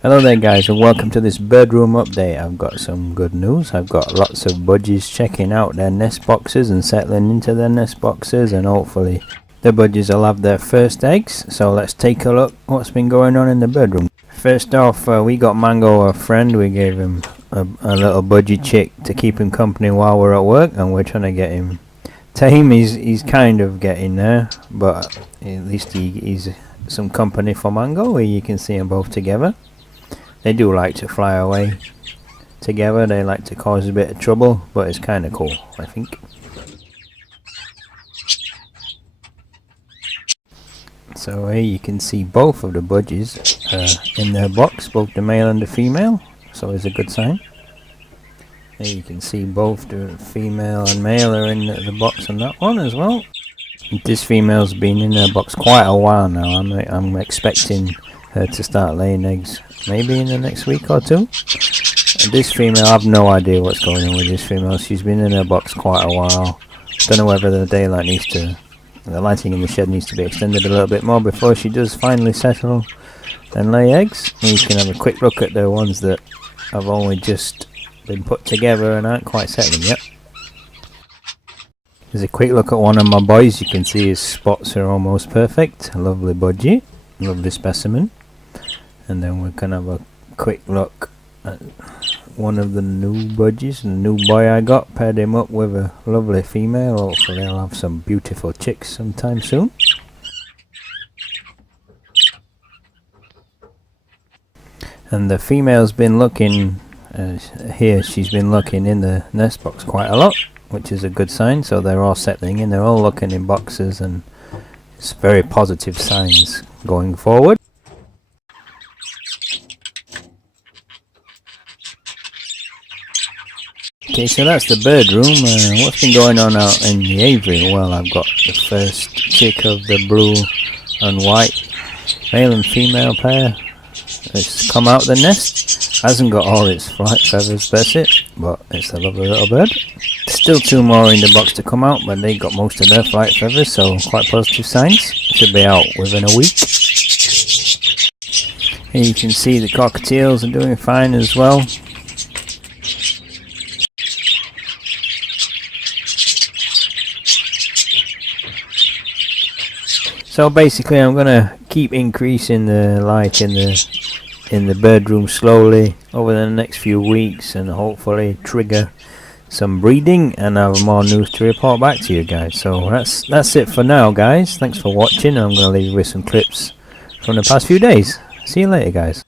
Hello there guys, and welcome to this Birdroom update. I've got some good news. I've got lots of budgies checking out their nest boxes and settling into their nest boxes, and hopefully the budgies will have their first eggs. So let's take a look what's been going on in the Birdroom. First off, we got Mango a friend. We gave him a little budgie chick to keep him company while we're at work, and we're trying to get him tame. He's kind of getting there, but at least he's some company for Mango, where you can see them both together. They do like to fly away together. They like to cause a bit of trouble, but it's kind of cool, I think. So here you can see both of the budgies in their box, both the male and the female, so it's a good sign. Here you can see both the female and male are in the box on that one as well. This female's been in their box quite a while now. I'm expecting her to start laying eggs maybe in the next week or two. And this female, I have no idea what's going on with this female. She's been in her box quite a while. Don't know whether the daylight needs to, the lighting in the shed needs to be extended a little bit more before she does finally settle and lay eggs. And you can have a quick look at the ones that have only just been put together and aren't quite settling yet. There's a quick look at one of my boys. You can see his spots are almost perfect. A lovely budgie, lovely specimen. And then we can have a quick look at one of the new budgies, the new boy I got. Paired him up with a lovely female. Hopefully I'll have some beautiful chicks sometime soon. And the female's been looking here. She's been looking in the nest box quite a lot, which is a good sign. So they're all settling in. They're all looking in boxes, and it's very positive signs going forward. Okay, so that's the Birdroom. What's been going on out in the aviary? Well, I've got the first chick of the blue and white male and female pair. It's come out the nest. Hasn't got all its flight feathers, that's it, but it's a lovely little bird. Still two more in the box to come out, but they got most of their flight feathers, so quite positive signs. Should be out within a week. Here you can see the cockatiels are doing fine as well. So basically I'm gonna keep increasing the light in the Birdroom slowly over the next few weeks, and hopefully trigger some breeding and have more news to report back to you guys. So that's it for now, guys. Thanks for watching. I'm gonna leave you with some clips from the past few days. See you later, guys.